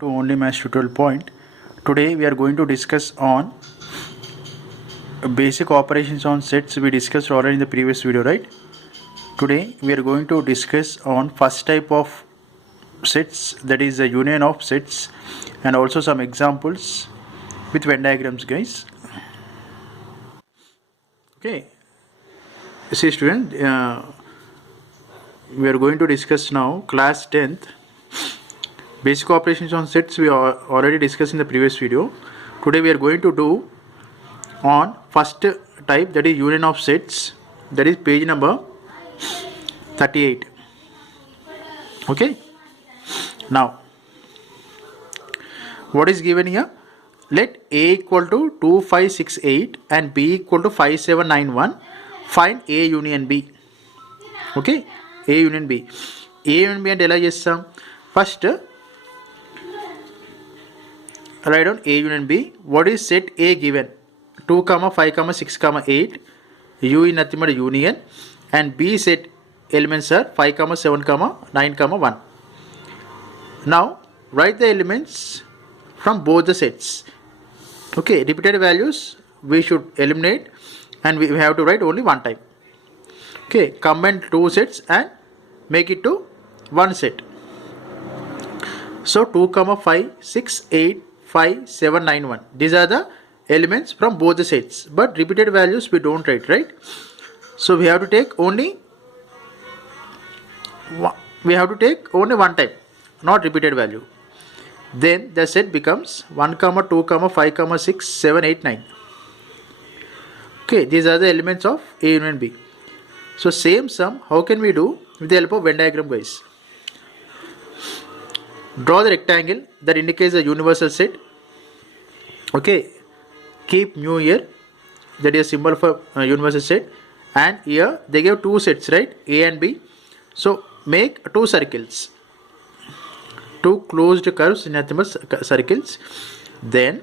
to Only Maths Tutorial Point. Today we are going to discuss on basic operations on sets. We discussed already in the previous video, right? Today we are going to discuss on first type of sets, that is the union of sets, and also some examples with Venn diagrams, guys. Okay, see student, we are going to discuss now class 10th basic operations on sets. We are already discussed in the previous video. Today we are going to do on first type, that is union of sets, that is page number 38. Okay, now what is given here? Let A equal to 2568 and B equal to 5791. Find A union B. Okay, A union B. A union B and ఎలా చేస్తాం? First write down A union B. What is set A given? 2, 5, 6, 8. U is nothing but union, and B set elements are 5, 7, 9, 1. Now write the elements from both the sets. Okay, repeated values we should eliminate, and we have to write only one time. Okay, combine two sets and make it to one set. So 2, 5, 6, 8, 5, 7, 9, 1. These are the elements from both the sets, but repeated values we don't write, right? So we have to take only one time, not repeated value. Then the set becomes 1, 2, 5, 6, 7, 8, 9. Okay, these are the elements of A union B. So same sum, how can we do? With the help of Venn diagram, guys. Draw the rectangle that indicates the universal set. Okay, keep mu here, that is a symbol for universal set, and here they give two sets, right? A and B. So make two circles, two closed curves in circles. Then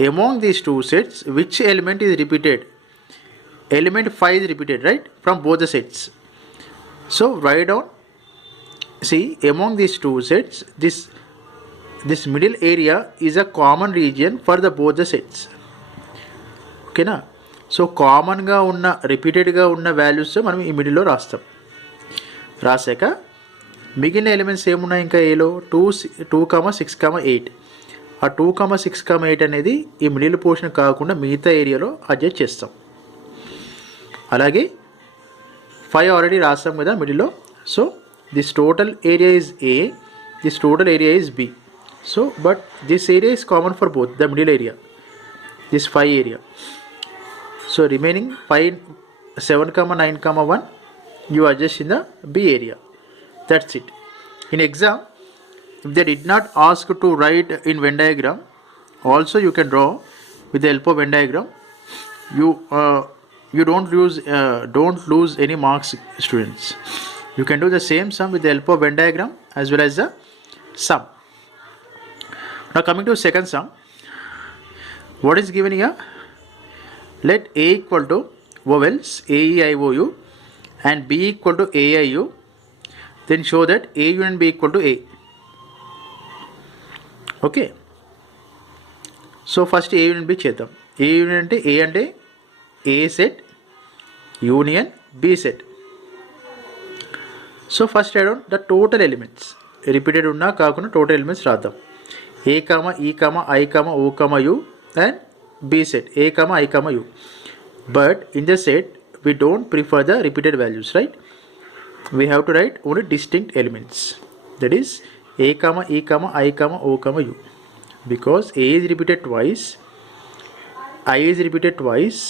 among these two sets, which element is repeated? Element 5 is repeated, right, from both the sets. So write down, see, among these two sets, this middle area is a common region for the both the sets. Okay na? So common ga unna, repeated ga unna values మనం ఈ middle లో రాస్తాం. రాసాక మిగిలిన elements ఏమున్నాయి ఇంకా ఏలో 2, 6, 8. ఆ 2, 6, 8 అనేది ఈ మిడిల్ పోర్షన్ కాకుండా మిగతా ఏరియాలో అడ్జస్ట్ చేస్తాం. అలాగే 5 ఆల్రెడీ రాస్తాం కదా మిడిల్లో. So this total area is A, this total area is B. So but this area is common for both the middle area, this 5 area. So remaining 5, 7, 9, 1 you adjust in the B area. That's it. In exam, if they did not ask to write in Venn diagram, also you can draw with the help of Venn diagram. You don't lose any marks, students. You can do the same sum with the help of Venn diagram as well as the sum. Now coming to second sum, what is given here? Let A equal to vowels A, E, I, O, U and B equal to A, I, U. Then show that A union B equal to A. Okay. So first A union B చేద్దాం. A union అంటే A set union B set. So first write down the total elements. Repeated ఉన్నా కాకుండా total elements రాద్దాం. A, E, I, O, U and B set A, I, U. But in the set we don't prefer the repeated values, right? We have to write only distinct elements, that is A, E, I, O, U. Because A is repeated twice, I is repeated twice,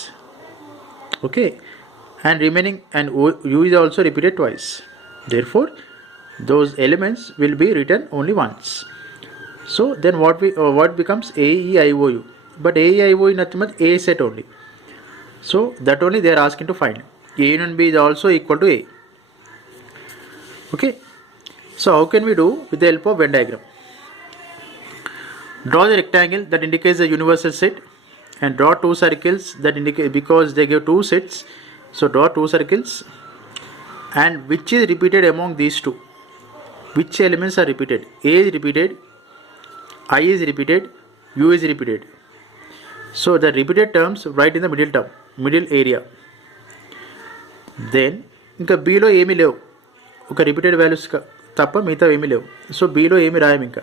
okay, and remaining and U is also repeated twice. Therefore those elements will be written only once. So then what becomes A, E, I, O, U? But A, E, I, O is nothing but A set only. So that only they are asking to find. A union B is also equal to A. Okay. So how can we do with the help of Venn diagram? Draw the rectangle that indicates the universal set and draw two circles that indicate, because they give two sets. So draw two circles, and which is repeated among these two? Which elements are repeated? A is repeated, I is repeated, U is repeated. So the repeated terms write in the middle term, middle area. Then ఇంకా బీలో ఏమీ లేవు, ఒక repeated values తప్ప మిగతా ఏమీ లేవు. So బీలో ఏమి రాయం. ఇంకా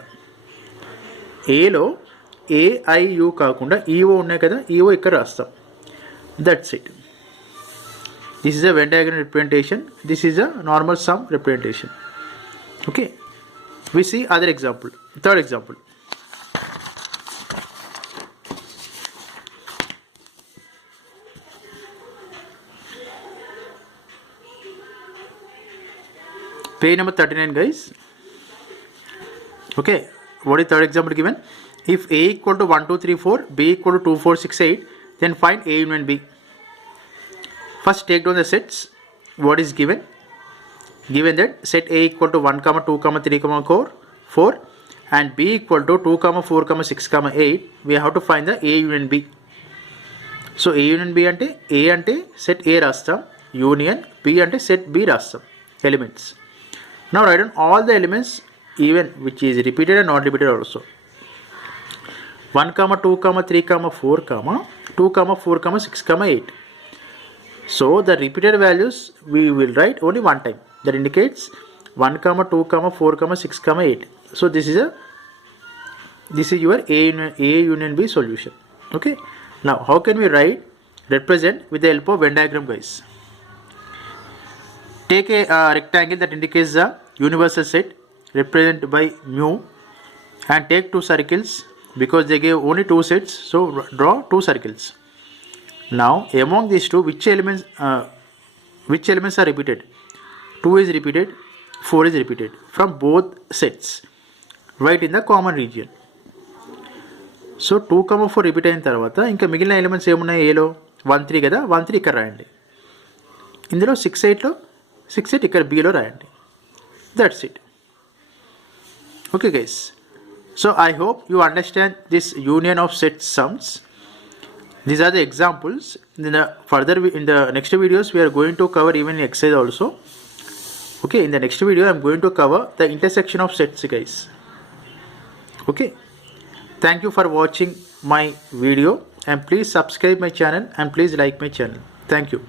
ఏలో ఏఐయు కాకుండా ఈఓ ఉన్నాయి కదా, ఈఓ ఇక్కడ రాస్తాం. That's it. This is a Venn diagram representation, this is a normal sum representation. Okay, we see other example. Third example. Page number 39 guys. Okay, what is third example given? If A equal to 1 2 3 4, B equal to 2 4 6 8, then find A union B. First take down the sets. What is given? Given that set A equal to 1 2 3 4 and B equal to 2 4 6 8, we have to find the A union B. So A union B ante A ante set A rastam, union B ante set B rastam, elements. Now write down all the elements even which is repeated and not repeated also. 1 2 3 4 2 4 6 8. So the repeated values we will write only one time. That indicates 1 2 4 6 8. So this is your A union B solution. Okay. Now how can we represent with the help of Venn diagram guys? Take a rectangle that indicates the universal set represented by mu and take two circles because they gave only two sets, so draw two circles. Now among these two, which elements are repeated? 2 is repeated, 4 is repeated from both sets. Write in the common region. So 2 4 repeat అయిన తర్వాత ఇంకా మిగిలిన elements ఏమున్నాయి? ఏలో 1 3 కదా, 1 3 ఇక్కడ రాయండి. ఇందులో 6 8లో 6 8 ఇక్కడ బీలో రాయండి. That's it. Okay guys, so I hope you understand this union of set sums. These are the examples. In the next videos we are going to cover even exercise also. Okay, in the next video I am going to cover the intersection of sets guys. Okay, thank you for watching my video and please subscribe my channel and please like my channel. Thank you.